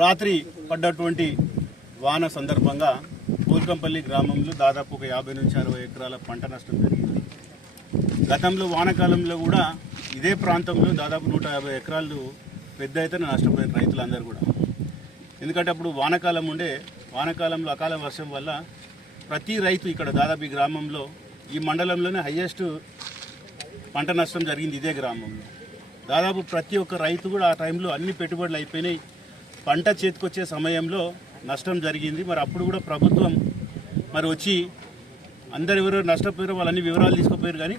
రాత్రి పడ్డటువంటి వాన సందర్భంగా పూల్కంపల్లి గ్రామంలో దాదాపు ఒక 50 నుంచి 60 ఎకరాల పంట నష్టం జరిగింది. గతంలో వానాకాలంలో కూడా ఇదే ప్రాంతంలో దాదాపు 150 ఎకరాలు పెద్ద ఎత్తున నష్టపోయిన రైతులందరూ కూడా. ఎందుకంటే అప్పుడు వానాకాలం ఉండే, వానాకాలంలో అకాల వర్షం వల్ల ప్రతి రైతు ఇక్కడ దాదాపు ఈ గ్రామంలో, ఈ మండలంలోనే హయ్యెస్ట్ పంట నష్టం జరిగింది ఇదే గ్రామంలో. దాదాపు ప్రతి ఒక్క రైతు కూడా ఆ టైంలో అన్ని పెట్టుబడులు అయిపోయినాయి, పంట చేతికొచ్చే సమయంలో నష్టం జరిగింది. మరి అప్పుడు కూడా ప్రభుత్వం మరి వచ్చి అందరు ఎవరు నష్టపోయారో వాళ్ళని వివరాలు తీసుకుపోయారు, కానీ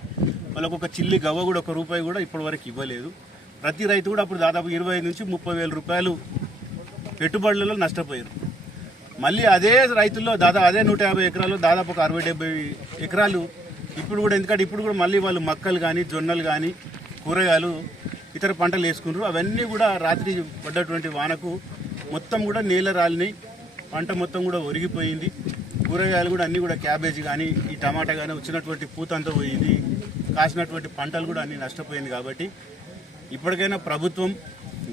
వాళ్ళకు ఒక చిల్లి గవ్వ కూడా, 1 రూపాయి కూడా ఇప్పటివరకు ఇవ్వలేదు. ప్రతి రైతు కూడా అప్పుడు దాదాపు 25 నుంచి 30 వేల రూపాయలు పెట్టుబడులలో నష్టపోయారు. మళ్ళీ అదే రైతుల్లో దాదాపు అదే 150 ఎకరాలు దాదాపు ఒక 60-70 ఎకరాలు ఇప్పుడు కూడా, ఎందుకంటే ఇప్పుడు కూడా మళ్ళీ వాళ్ళు మక్కలు కానీ, జొన్నలు కానీ, కూరగాయలు, ఇతర పంటలు వేసుకున్నారు. అవన్నీ కూడా రాత్రి పడ్డటువంటి వానకు మొత్తం కూడా నేల రాలినాయి, పంట మొత్తం కూడా ఒరిగిపోయింది. కూరగాయలు కూడా అన్నీ కూడా, క్యాబేజీ కానీ, ఈ టమాటా కానీ వచ్చినటువంటి పూత అంతా పోయింది, కాసినటువంటి పంటలు కూడా అన్నీ నష్టపోయింది. కాబట్టి ఇప్పటికైనా ప్రభుత్వం,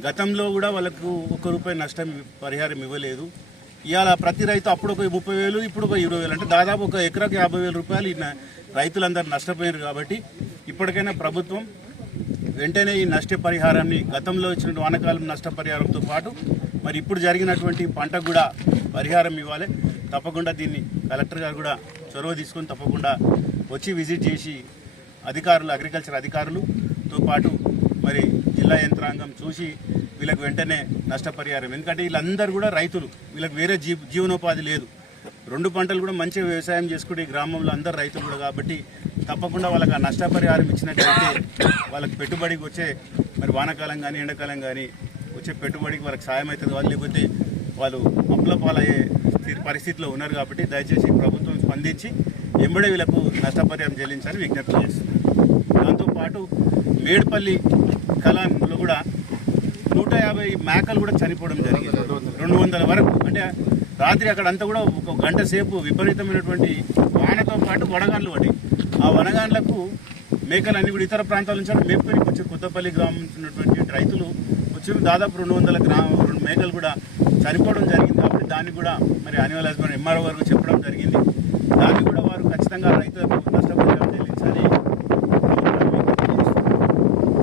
గతంలో కూడా వాళ్ళకు 1 రూపాయి నష్టం పరిహారం ఇవ్వలేదు. ఇవాళ ప్రతి రైతు అప్పుడు ఒక 30,000, ఇప్పుడు ఒక 20,000, అంటే దాదాపు ఒక ఎకరాకి 50,000 రూపాయలు రైతులందరూ నష్టపోయారు. కాబట్టి ఇప్పటికైనా ప్రభుత్వం వెంటనే ఈ నష్టపరిహారాన్ని, గతంలో ఇచ్చిన వానాకాలం నష్టపరిహారంతో పాటు మరి ఇప్పుడు జరిగినటువంటి పంటకు కూడా పరిహారం ఇవ్వాలి. తప్పకుండా దీన్ని కలెక్టర్ గారు కూడా చొరవ తీసుకొని తప్పకుండా వచ్చి విజిట్ చేసి అధికారులు, అగ్రికల్చర్ అధికారులతో పాటు మరి జిల్లా యంత్రాంగం చూసి వీళ్ళకి వెంటనే నష్టపరిహారం, ఎందుకంటే వీళ్ళందరూ కూడా రైతులు, వీళ్ళకి వేరే జీవనోపాధి లేదు. 2 పంటలు కూడా మంచిగా వ్యవసాయం చేసుకుంటే ఈ గ్రామంలో అందరు రైతులు కూడా. కాబట్టి తప్పకుండా వాళ్ళకి ఆ నష్టపరిహారం ఇచ్చినట్లయితే వాళ్ళకి పెట్టుబడికి వచ్చే, మరి వానాకాలం కానీ ఎండాకాలం కానీ వచ్చే పెట్టుబడికి వాళ్ళకి సాయం అవుతుంది. వాళ్ళు లేకపోతే వాళ్ళు అప్పుల పాలయ్యే పరిస్థితిలో ఉన్నారు. కాబట్టి దయచేసి ప్రభుత్వం స్పందించి ఎంబడే వీళ్ళకు నష్టపరిహారం చెల్లించాలని విజ్ఞప్తి చేస్తుంది. దాంతోపాటు మేడ్పల్లి కళాంలో కూడా 150 మేకలు కూడా చనిపోవడం జరిగింది, 200 వరకు. అంటే రాత్రి అక్కడ అంతా కూడా 1 గంట సేపు విపరీతమైనటువంటి వానతో పాటు వడగాన్లు పడ్డాయి. ఆ వడగాన్లకు మేకలన్నీ కూడా ఇతర ప్రాంతాల నుంచి మేపుకొని వచ్చి కొత్తపల్లి గ్రామం ఉన్నటువంటి రైతులు వచ్చి దాదాపు 200 మేకలు కూడా చనిపోవడం జరిగింది. కాబట్టి దాన్ని కూడా మరి యానిమల్ హస్బెండరీ ఎంఆర్ఓ వరకు చెప్పడం జరిగింది. దాన్ని కూడా